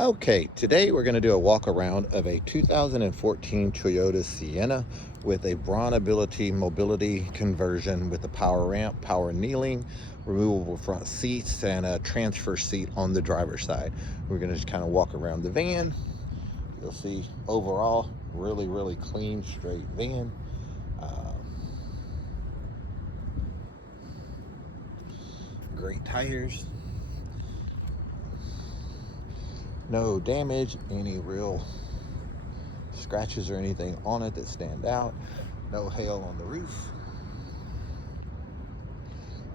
Okay, today we're going to do a walk around of a 2014 Toyota Sienna with a Braun ability mobility conversion with a power ramp, power kneeling, removable front seats, and a transfer seat on the driver's side. We're going to just kind of walk around the van. You'll see overall really clean, straight van. Great tires. No damage, any real scratches or anything on it that stand out. No hail on the roof.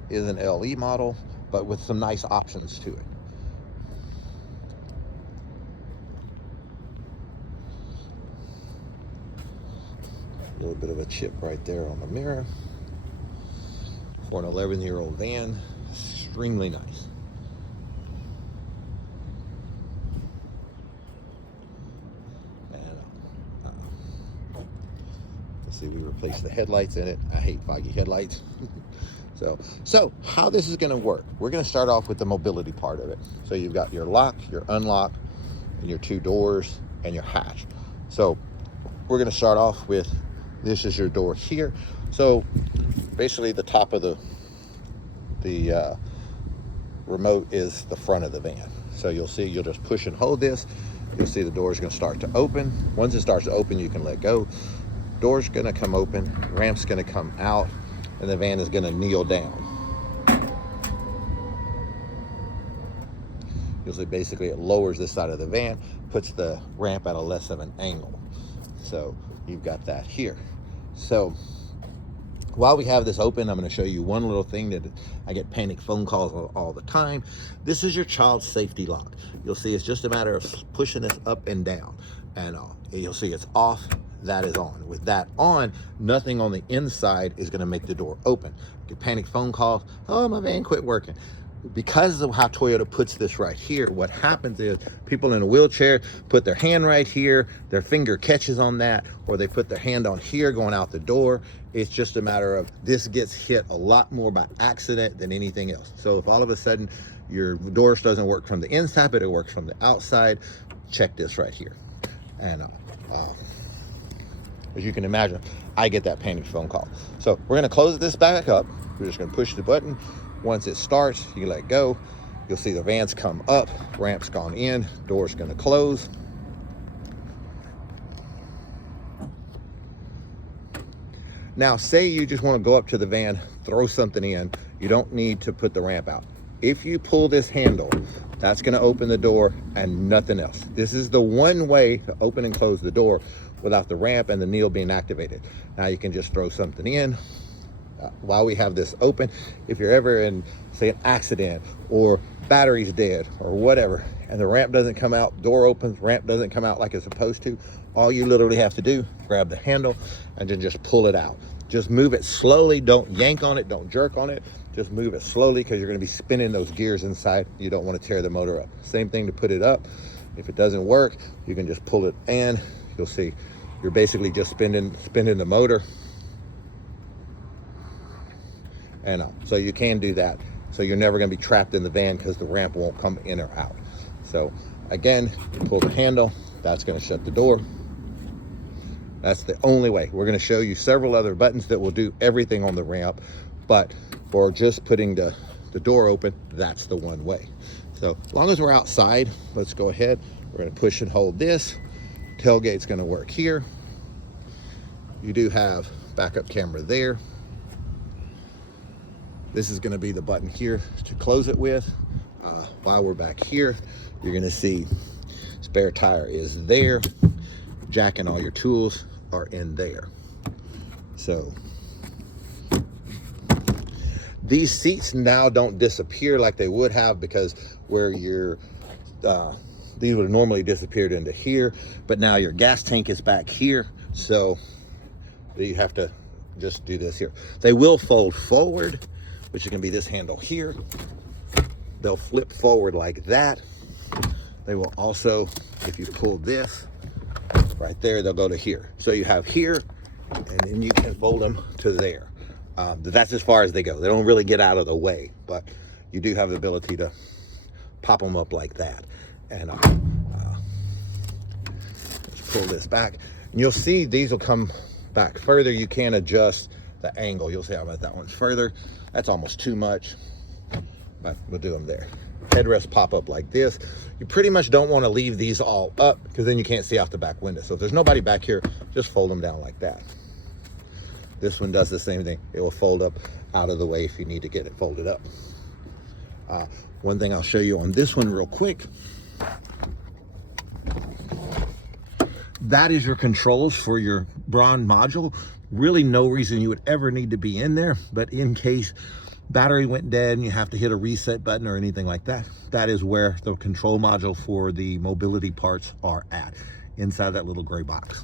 Is an LE model, but with some nice options to it. A little bit of a chip right there on the mirror. For an 11-year-old van, extremely nice. See, we replaced the headlights in it. I hate foggy headlights. So how this is going to work, we're going to start off with the mobility part of it. So you've got your lock, your unlock, and your two doors and your hatch. So we're going to start off with, this is your door here. So basically the top of the remote is the front of the van. So you'll see, you'll just push and hold this. You'll see the door is going to start to open. Once it starts to open, you can let go. Door's going to come open, ramp's going to come out, and the van is going to kneel down. You'll see basically it lowers this side of the van, puts the ramp at a less of an angle. So you've got that here. So while we have this open, I'm going to show you one little thing that I get panic phone calls all the time. This is your child safety lock. You'll see it's just a matter of pushing this up and down, and you'll see it's off. That is on. With that on, nothing on the inside is going to make the door open. Get panic phone calls. Oh, my van quit working. Because of how Toyota puts this right here, what happens is people in a wheelchair put their hand right here, their finger catches on that, or they put their hand on here going out the door. It's just a matter of this gets hit a lot more by accident than anything else. So if all of a sudden your doors doesn't work from the inside, but it works from the outside, check this right here. And as you can imagine, I get that panic phone call. So we're gonna close this back up. We're just gonna push the button. Once it starts, you let go. You'll see the van's come up, ramp's gone in, door's gonna close. Now, say you just wanna go up to the van, throw something in, you don't need to put the ramp out. If you pull this handle, that's gonna open the door and nothing else. This is the one way to open and close the door without the ramp and the kneel being activated. Now you can just throw something in. While we have this open, if you're ever in, say, an accident or battery's dead or whatever, and the ramp doesn't come out, door opens, ramp doesn't come out like it's supposed to, all you literally have to do, grab the handle and then just pull it out. Just move it slowly. Don't yank on it. Don't jerk on it. Just move it slowly, because you're going to be spinning those gears inside. You don't want to tear the motor up. Same thing to put it up. If it doesn't work, you can just pull it in. You'll see you're basically just spinning the motor. And so you can do that. So you're never going to be trapped in the van because the ramp won't come in or out. So again, you pull the handle. That's going to shut the door. That's the only way. We're going to show you several other buttons that will do everything on the ramp, but for just putting the door open, that's the one way. So as long as we're outside, let's go ahead. We're going to push and hold this. Tailgate's going to work here. You do have backup camera there. This is going to be the button here to close it with. While we're back here, you're going to see spare tire is there. Jack and all your tools are in there. So these seats now don't disappear like they would have, because where your these would have normally disappeared into here, but now your gas tank is back here, so you have to just do this here. They will fold forward, which is going to be this handle here. They'll flip forward like that. They will also, if you pull this right there, they'll go to here. So you have here, and then you can fold them to there. That's as far as they go. They don't really get out of the way, but you do have the ability to pop them up like that. And pull this back. And you'll see these will come back further. You can adjust the angle. You'll see how about that one's further. That's almost too much, but we'll do them there. Headrests pop up like this. You pretty much don't want to leave these all up because then you can't see out the back window. So if there's nobody back here, just fold them down like that. This one does the same thing. It will fold up out of the way if you need to get it folded up. One thing I'll show you on this one real quick. That is your controls for your Braun module. Really no reason you would ever need to be in there, but in case battery went dead and you have to hit a reset button or anything like that, that is where the control module for the mobility parts are at, inside that little gray box.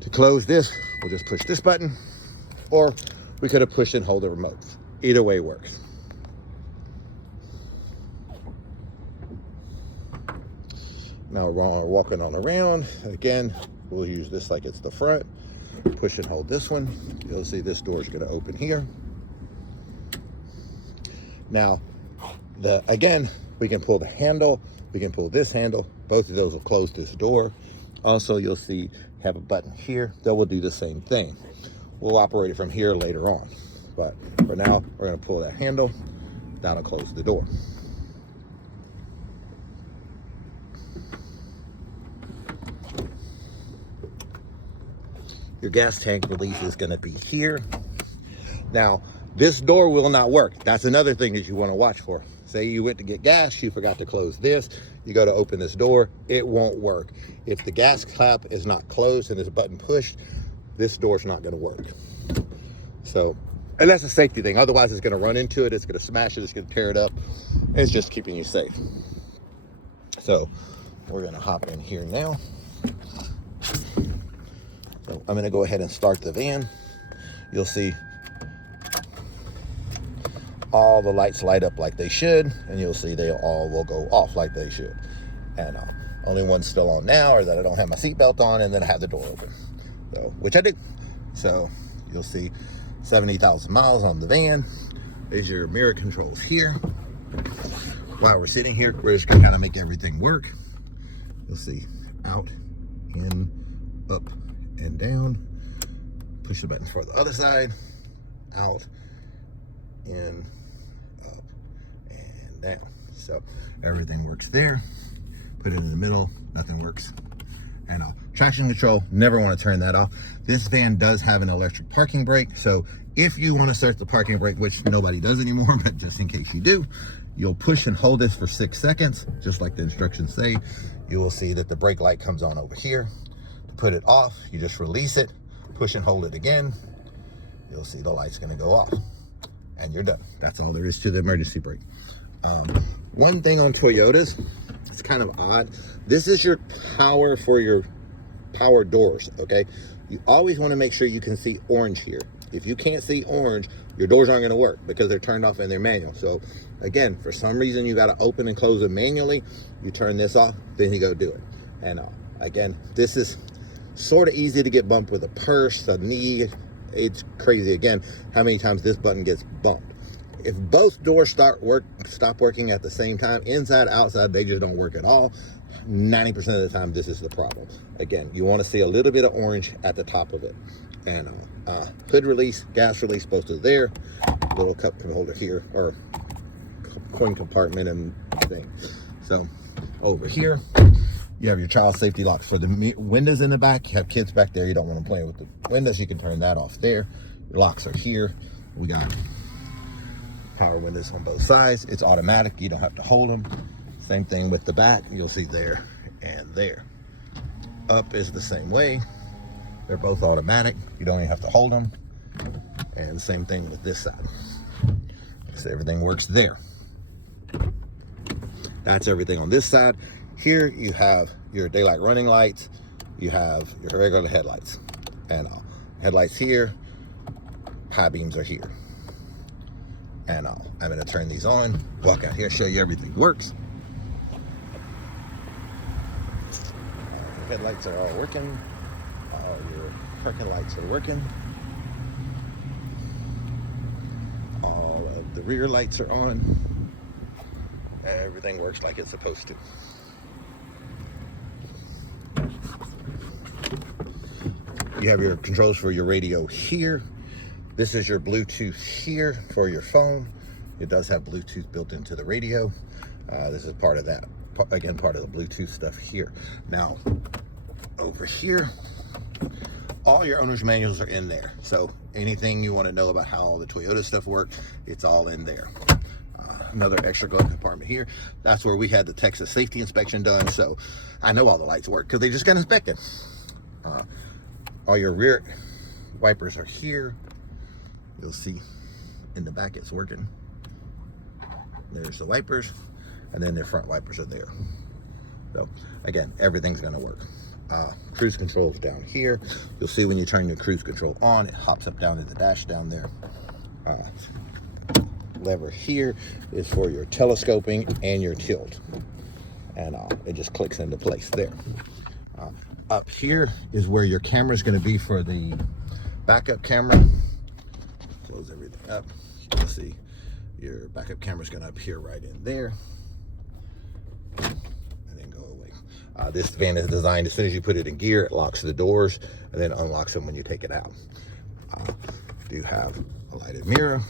To close this, we'll just push this button, or we could have pushed and hold the remote. Either way works. Now we're walking on around. Again, we'll use this like it's the front. Push and hold this one. You'll see this door is going to open here. Now, again, we can pull the handle. We can pull this handle. Both of those will close this door. Also, you'll see have a button here that will do the same thing. We'll operate it from here later on. But for now, we're going to pull that handle. That'll close the door. Your gas tank release is going to be here. Now, this door will not work. That's another thing that you want to watch for. Say you went to get gas, you forgot to close this, you go to open this door, it won't work. If the gas cap is not closed and this button pushed, this door's not going to work. So, and that's a safety thing. Otherwise, it's going to run into it, it's going to smash it, it's going to tear it up. It's just keeping you safe. So, we're going to hop in here now. So I'm going to go ahead and start the van. You'll see all the lights light up like they should, and you'll see they all will go off like they should. And only one's still on now, or that I don't have my seatbelt on, and then I have the door open, so, which I do. So you'll see 70,000 miles on the van. There's your mirror controls here. While we're sitting here, we're just going to kind of make everything work. You'll see out, in, up, and down. Push the buttons for the other side. Out, in, up, and down. So everything works there. Put it in the middle, nothing works. And traction control, never want to turn that off. This van does have an electric parking brake, so if you want to start the parking brake, which nobody does anymore, but just in case you do, you'll push and hold this for 6 seconds, just like the instructions say. You will see that the brake light comes on over here. To put it off, you just release it, push and hold it again. You'll see the light's going to go off, and you're done. That's all there is to the emergency brake. One thing on Toyotas, it's kind of odd. This is your power for your power doors, okay? You always want to make sure you can see orange here. If you can't see orange, your doors aren't going to work because they're turned off and they're manual. So again, for some reason, you got to open and close them manually. You turn this off, then you go do it. And again, this is sort of easy to get bumped with a purse, a knee. It's crazy, again, how many times this button gets bumped. If both doors stop working at the same time, inside, outside, they just don't work at all. 90% of the time, this is the problem. Again, you want to see a little bit of orange at the top of it. And hood release, gas release, both are there. Little cup holder here, or coin compartment and thing. So over here, you have your child safety locks for the windows in the back. You have kids back there, you don't want them playing with the windows, you can turn that off there. Your locks are here. We got power windows on both sides. It's automatic, you don't have to hold them. Same thing with the back, you'll see there and there. Up is the same way. They're both automatic, you don't even have to hold them. And same thing with this side. So everything works there. That's everything on this side. Here you have your daylight running lights, you have your regular headlights, and headlights here, high beams are here. And I'm going to turn these on, walk out here, show you everything works. Your headlights are all working, your parking lights are working, all of the rear lights are on. Everything works like it's supposed to. you have your controls for your radio here. This is your Bluetooth here for your phone. It does have Bluetooth built into the radio. This is part of that, again, part of the Bluetooth stuff here. Now, over here, all your owner's manuals are in there. So anything you want to know about how all the Toyota stuff works, it's all in there. Another extra glove compartment here. That's where we had the Texas safety inspection done. So I know all the lights work because they just got inspected. All your rear wipers are here. You'll see in the back it's working. There's the wipers, and then the front wipers are there. So again, everything's gonna work. Cruise control is down here. You'll see when you turn your cruise control on, it hops up down to the dash down there. Lever here is for your telescoping and your tilt, and it just clicks into place there. Up here is where your camera is going to be for the backup camera. Close everything up. You'll see your backup camera is going to appear right in there, and then go away. This van is designed, as soon as you put it in gear, it locks the doors and then unlocks them when you take it out. Do have a lighted mirror.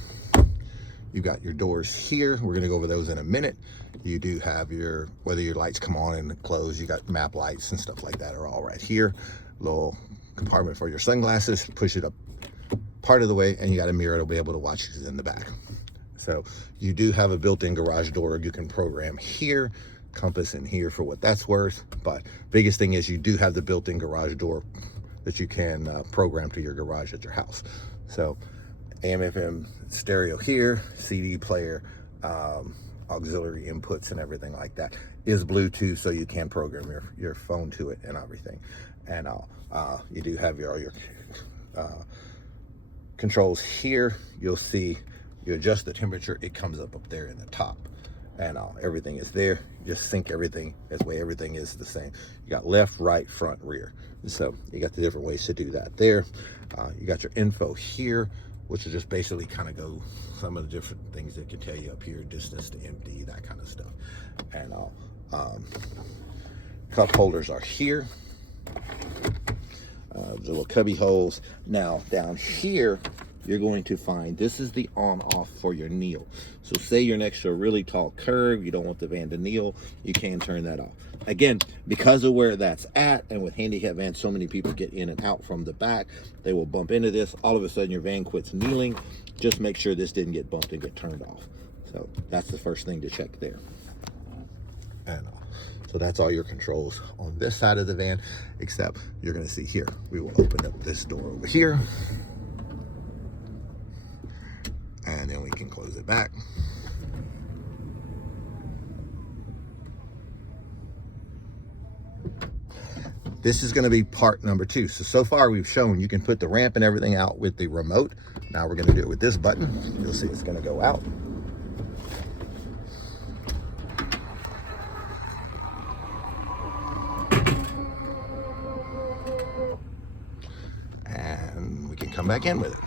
You've got your doors here. We're going to go over those in a minute. You do have your, whether your lights come on and close, you got map lights and stuff like that are all right here. Little compartment for your sunglasses. Push it up part of the way, and you got a mirror to be able to watch it in the back. So you do have a built-in garage door you can program here, compass in here for what that's worth. But biggest thing is you do have the built-in garage door that you can program to your garage at your house. So AM/FM stereo here, CD player, auxiliary inputs and everything like that is Bluetooth, so you can program your phone to it and everything. And you do have all your controls here. You'll see you adjust the temperature, it comes up there in the top, and everything is there. Just sync everything, that way everything is the same. You got left, right, front, rear. So you got the different ways to do that there. You got your info here, which will just basically kind of go some of the different things that can tell you up here, distance to empty, that kind of stuff. And cup holders are here. The little cubby holes. Now down here, you're going to find, this is the on-off for your kneel. So say you're next to a really tall curve, you don't want the van to kneel, you can turn that off. Again, because of where that's at, and with handicap vans, so many people get in and out from the back, they will bump into this. All of a sudden your van quits kneeling. Just make sure this didn't get bumped and get turned off. So that's the first thing to check there. And so that's all your controls on this side of the van, except you're gonna see here, we will open up this door over here, and then we can close it back. This is going to be part number 2. So far we've shown you can put the ramp and everything out with the remote. Now we're going to do it with this button. You'll see it's going to go out. And we can come back in with it.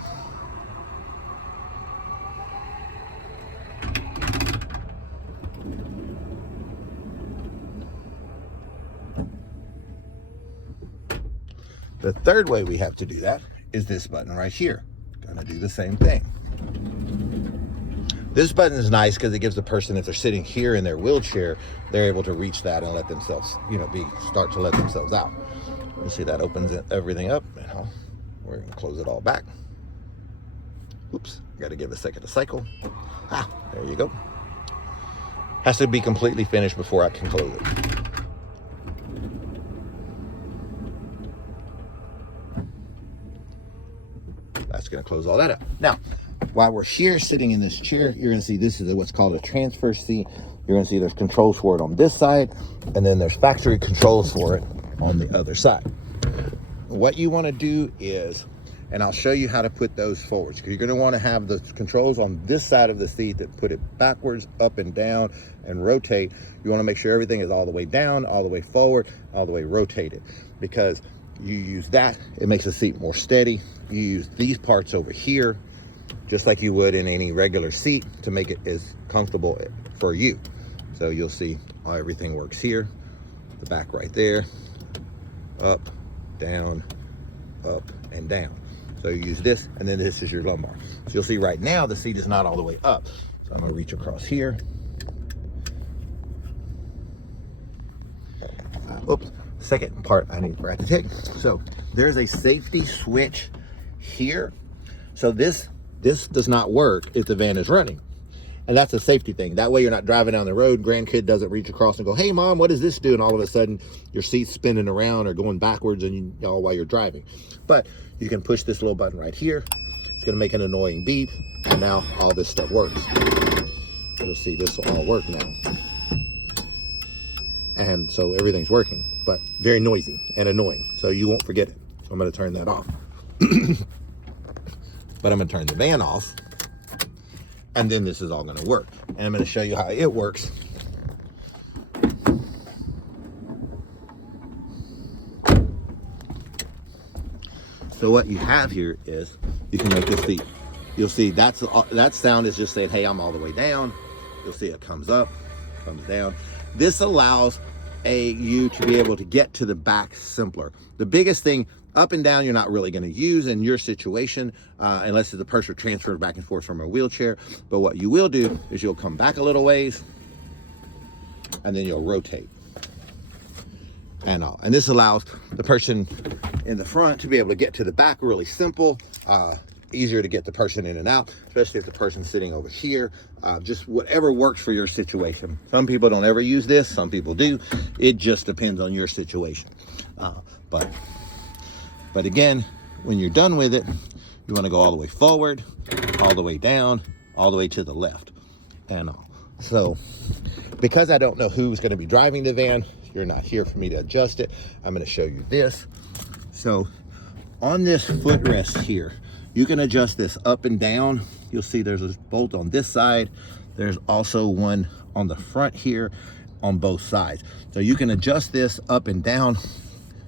The third way we have to do that is this button right here. Gonna do the same thing. This button is nice because it gives the person, if they're sitting here in their wheelchair, they're able to reach that and let themselves, start to let themselves out. You see that opens everything up, and we're gonna close it all back. Oops, gotta give it a second to cycle. There you go. Has to be completely finished before I can close it. That's going to close all that up. Now, while we're here sitting in this chair, you're going to see this is what's called a transfer seat. You're going to see there's controls for it on this side, and then there's factory controls for it on the other side. What you want to do is, and I'll show you how to put those forwards, because you're going to want to have the controls on this side of the seat that put it backwards, up and down, and rotate. You want to make sure everything is all the way down, all the way forward, all the way rotated, because you use that, it makes the seat more steady. You use these parts over here, just like you would in any regular seat, to make it as comfortable for you. So you'll see how everything works here. The back right there, up, down, up and down. So you use this, and then this is your lumbar. So you'll see right now the seat is not all the way up. So I'm gonna reach across here. Oops, second part I need to take. So there's a safety switch here. So this does not work if the van is running. And that's a safety thing. That way you're not driving down the road, grandkid doesn't reach across and go, hey mom, what does this do? And all of a sudden your seat's spinning around or going backwards and you know, while you're driving. But you can push this little button right here. It's gonna make an annoying beep. And now all this stuff works. You'll see this will all work now. And so everything's working, but very noisy and annoying. So you won't forget it. So I'm gonna turn that off. But I'm gonna turn the van off. And then this is all gonna work. And I'm gonna show you how it works. So what you have here is, you can make this beep. You'll see that sound is just saying, hey, I'm all the way down. You'll see it comes up, comes down. This allows you to be able to get to the back simpler. The biggest thing, up and down, you're not really going to use in your situation unless the person transfers back and forth from a wheelchair. But what you will do is you'll come back a little ways and then you'll rotate and all. And this allows the person in the front to be able to get to the back really simple, easier to get the person in and out, especially if the person's sitting over here. Just whatever works for your situation. Some people don't ever use this, some people do. It just depends on your situation. But again, when you're done with it, you want to go all the way forward, all the way down, all the way to the left, and all. So, because I don't know who's going to be driving the van, you're not here for me to adjust it. I'm going to show you this. So, on this footrest here, you can adjust this up and down. You'll see there's a bolt on this side. There's also one on the front here on both sides. So you can adjust this up and down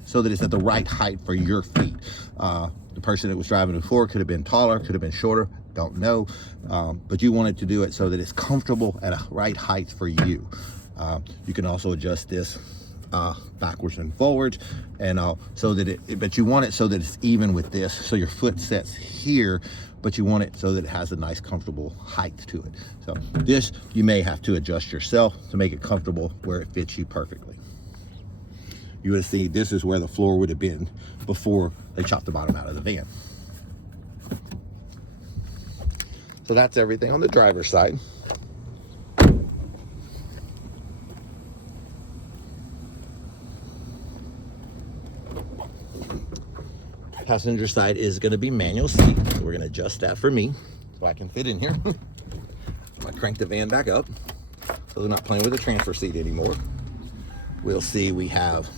so that it's at the right height for your feet. The person that was driving before could have been taller, could have been shorter, don't know. But you wanted to do it so that it's comfortable at a right height for you. You can also adjust this backwards and forwards, and so that but you want it so that it's even with this. So your foot sets here, but you want it so that it has a nice comfortable height to it. So this, you may have to adjust yourself to make it comfortable where it fits you perfectly. You would see this is where the floor would have been before they chopped the bottom out of the van. So that's everything on the driver's side. Passenger side is going to be manual seat. So we're going to adjust that for me so I can fit in here. I'm going to crank the van back up so they're not playing with the transfer seat anymore. We'll see we have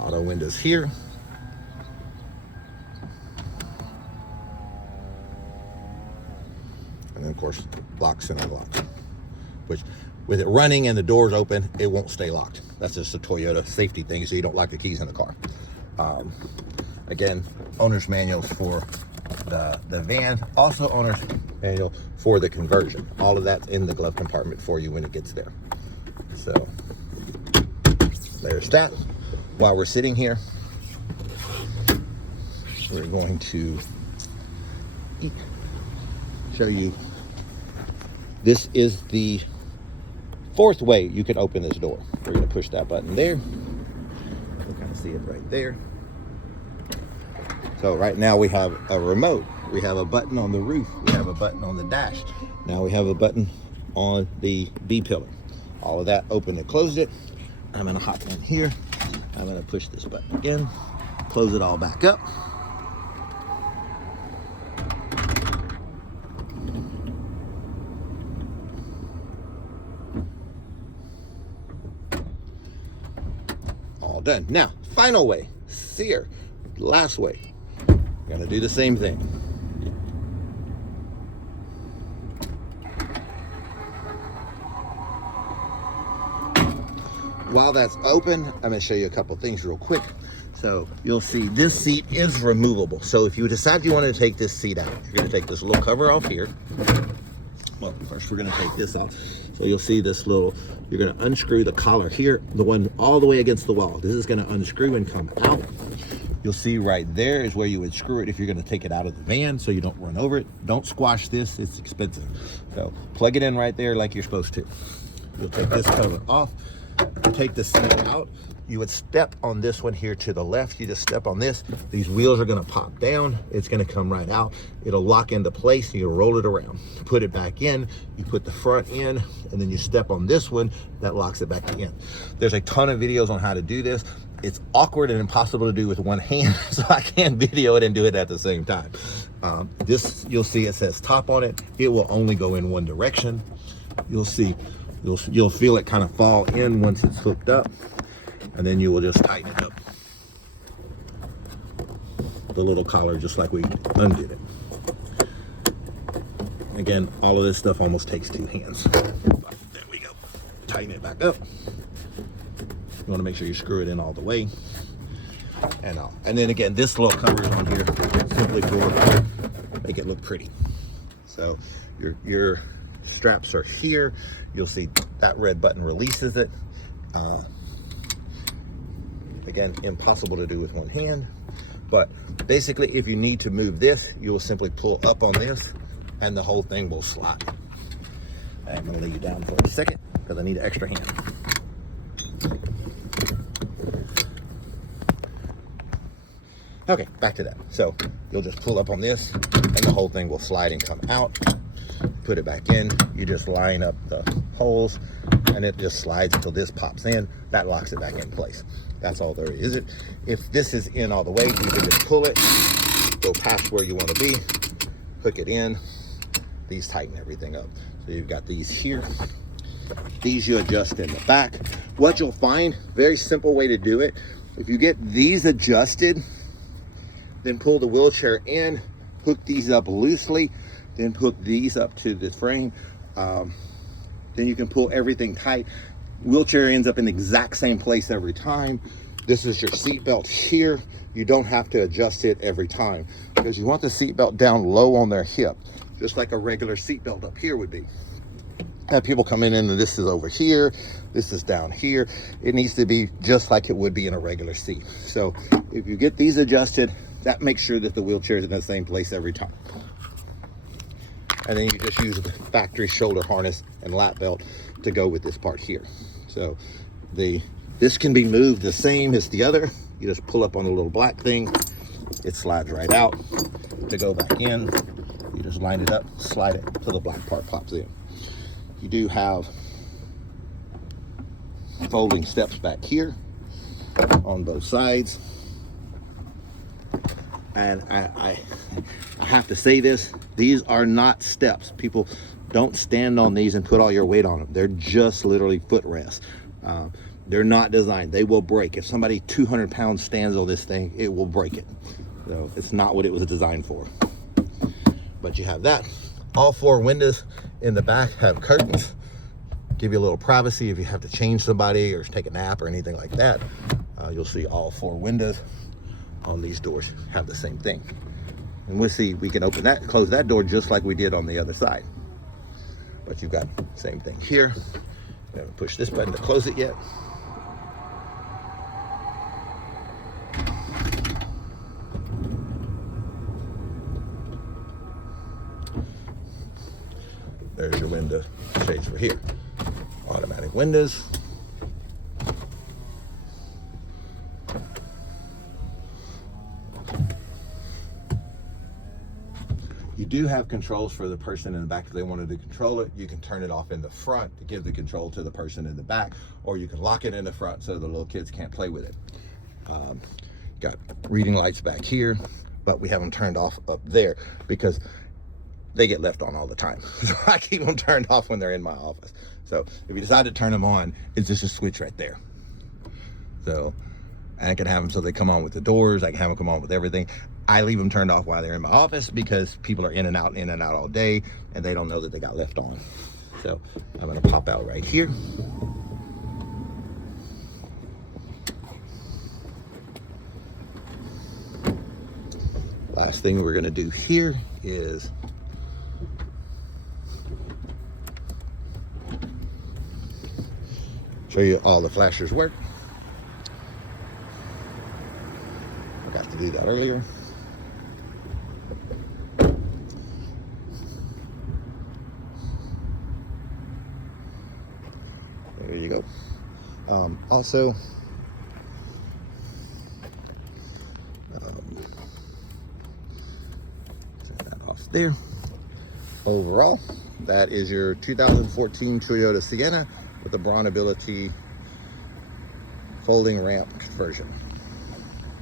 auto windows here. And then of course, locks and unlocks, which with it running and the doors open, it won't stay locked. That's just a Toyota safety thing, so you don't lock the keys in the car. Again, owner's manuals for the van, also owner's manual for the conversion. All of that's in the glove compartment for you when it gets there. So there's that. While we're sitting here, we're going to show you, this is the fourth way you can open this door. We're going to push that button there. You can kind of see it right there. So right now we have a remote. We have a button on the roof. We have a button on the dash. Now we have a button on the B-pillar. All of that, opened and closed it. I'm going to hop in here. I'm going to push this button again, close it all back up. All done. Now, final way, sear, last way. We're going to do the same thing. While that's open, I'm going to show you a couple things real quick. So you'll see this seat is removable. So if you decide you want to take this seat out, you're going to take this little cover off here. Well, first we're going to take this out. So you'll see this little, you're going to unscrew the collar here, the one all the way against the wall. This is going to unscrew and come out. You'll see right there is where you would screw it if you're going to take it out of the van so you don't run over it. Don't squash this, it's expensive. So plug it in right there like you're supposed to. You'll take this cover off, take the seat out. You would step on this one here to the left. You just step on this. These wheels are gonna pop down. It's gonna come right out. It'll lock into place. You roll it around, put it back in. You put the front in, and then you step on this one that locks it back in. There's a ton of videos on how to do this. It's awkward and impossible to do with one hand, so I can't video it and do it at the same time. This, you'll see it says top on it. It will only go in one direction. You'll see, you'll feel it kind of fall in once it's hooked up. And then you will just tighten it up. The little collar, just like we undid it. Again, all of this stuff almost takes 2 hands. But there we go. Tighten it back up. You want to make sure you screw it in all the way. And then again, this little cover is on here simply for make it look pretty. So your straps are here. You'll see that red button releases it. Again, impossible to do with one hand, but basically if you need to move this, you will simply pull up on this and the whole thing will slide. I'm gonna lay you down for a second because I need an extra hand. Okay, back to that. So you'll just pull up on this and the whole thing will slide and come out. Put it back in, you just line up the holes and it just slides until this pops in. That locks it back in place. That's all there is. If this is in all the way, you can just pull it, go past where you want to be, hook it in. These tighten everything up. So you've got these here. These you adjust in the back. What you'll find, very simple way to do it, if you get these adjusted, then pull the wheelchair in, hook these up loosely, then hook these up to the frame. Then you can pull everything tight. Wheelchair ends up in the exact same place every time. This is your seat belt here. You don't have to adjust it every time because you want the seat belt down low on their hip, just like a regular seat belt up here would be. Have people come in and this is over here, this is down here. It needs to be just like it would be in a regular seat. So if you get these adjusted, that makes sure that the wheelchair is in the same place every time. And then you just use the factory shoulder harness and lap belt to go with this part here. So this can be moved the same as the other. You just pull up on the little black thing, it slides right out. To go back in, you just line it up, slide it till the black part pops in. You do have folding steps back here on both sides. And I have to say this, these are not steps. People don't stand on these and put all your weight on them. They're just literally footrests. They're not designed. They will break. If somebody 200 pounds stands on this thing, it will break it. So it's not what it was designed for. But you have that. All 4 windows in the back have curtains. Give you a little privacy if you have to change somebody or take a nap or anything like that. You'll see all 4 windows on these doors have the same thing. And we'll see, we can open that, close that door just like we did on the other side. But you've got the same thing here. We haven't pushed this button to close it yet. There's your window shades for here. Automatic windows. You do have controls for the person in the back if they wanted to control it. You can turn it off in the front to give the control to the person in the back, or you can lock it in the front so the little kids can't play with it. Got reading lights back here, but we have them turned off up there because they get left on all the time. So I keep them turned off when they're in my office. So if you decide to turn them on, it's just a switch right there. So I can have them so they come on with the doors. I can have them come on with everything. I leave them turned off while they're in my office because people are in and out all day and they don't know that they got left on. So I'm gonna pop out right here. Last thing we're gonna do here is show you all the flashers work. I got the do that earlier. There you go. Also, turn that off there. Overall, that is your 2014 Toyota Sienna with the Braun Ability folding ramp conversion.